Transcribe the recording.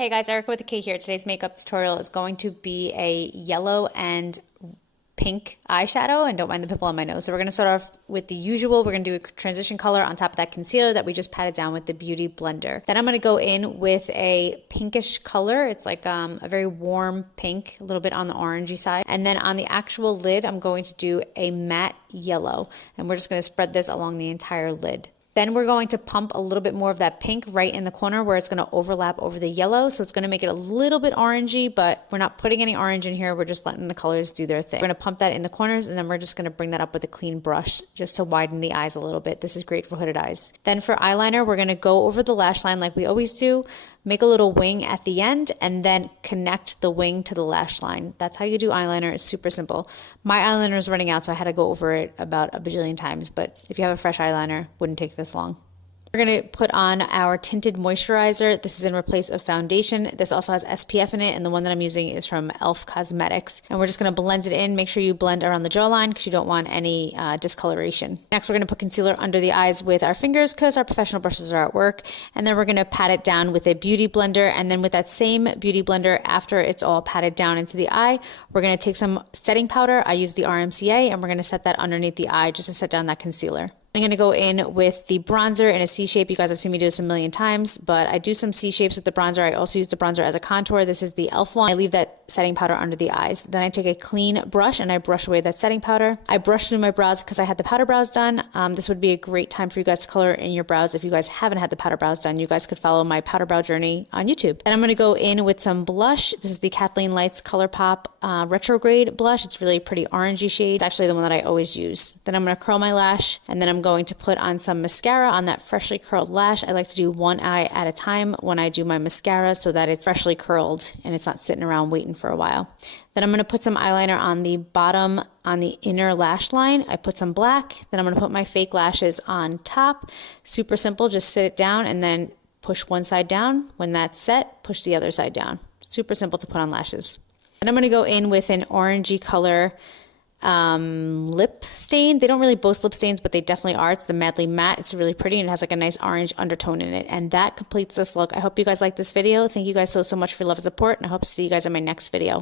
Hey guys, Erika with a K here. Today's makeup tutorial is going to be a yellow and pink eyeshadow, and don't mind the pimple on my nose. So we're going to start off with the usual. We're going to do a transition color on top of that concealer that we just patted down with the Beauty Blender. Then I'm going to go in with a pinkish color. It's like a very warm pink, a little bit on the orangey side. And then on the actual lid, I'm going to do a matte yellow, and we're just going to spread this along the entire lid. Then we're going to pump a little bit more of that pink right in the corner where it's going to overlap over the yellow. So it's going to make it a little bit orangey, but we're not putting any orange in here. We're just letting the colors do their thing. We're going to pump that in the corners, and then we're just going to bring that up with a clean brush just to widen the eyes a little bit. This is great for hooded eyes. Then for eyeliner, we're going to go over the lash line like we always do, make a little wing at the end, and then connect the wing to the lash line. That's how you do eyeliner. It's super simple. My eyeliner is running out, so I had to go over it about a bajillion times, but if you have a fresh eyeliner, wouldn't take this long. We're going to put on our tinted moisturizer. This is in replace of foundation. This also has SPF in it, and the one that I'm using is from e.l.f. Cosmetics. And we're just going to blend it in. Make sure you blend around the jawline because you don't want any discoloration. Next, we're going to put concealer under the eyes with our fingers because our professional brushes are at work. And then we're going to pat it down with a Beauty Blender. And then with that same Beauty Blender, after it's all patted down into the eye, we're going to take some setting powder. I use the RMCA, and we're going to set that underneath the eye just to set down that concealer. I'm going to go in with the bronzer in a C shape. You guys have seen me do this a million times, but I do some C shapes with the bronzer. I also use the bronzer as a contour. This is the e.l.f. one. I leave that setting powder under the eyes. Then I take a clean brush and I brush away that setting powder. I brush through my brows because I had the powder brows done. This would be a great time for you guys to color in your brows. If you guys haven't had the powder brows done, you guys could follow my powder brow journey on YouTube. Then I'm going to go in with some blush. This is the Kathleen Lights ColourPop Retrograde blush. It's really a pretty orangey shade. It's actually the one that I always use. Then I'm going to curl my lash, and then I'm going to put on some mascara on that freshly curled lash. I like to do one eye at a time when I do my mascara so that it's freshly curled and it's not sitting around waiting for a while. Then I'm going to put some eyeliner on the bottom, on the inner lash line. I put some black. Then I'm going to put my fake lashes on top. Super simple. Just sit it down and then push one side down. When that's set, push the other side down. Super simple to put on lashes. Then I'm going to go in with an orangey color lip stain. They don't really boast lip stains, but they definitely are. It's the Madly Matte. It's really pretty, and it has like a nice orange undertone in it. And that completes this look. I hope you guys like this video. Thank you guys so much for your love and support, and I hope to see you guys in my next video.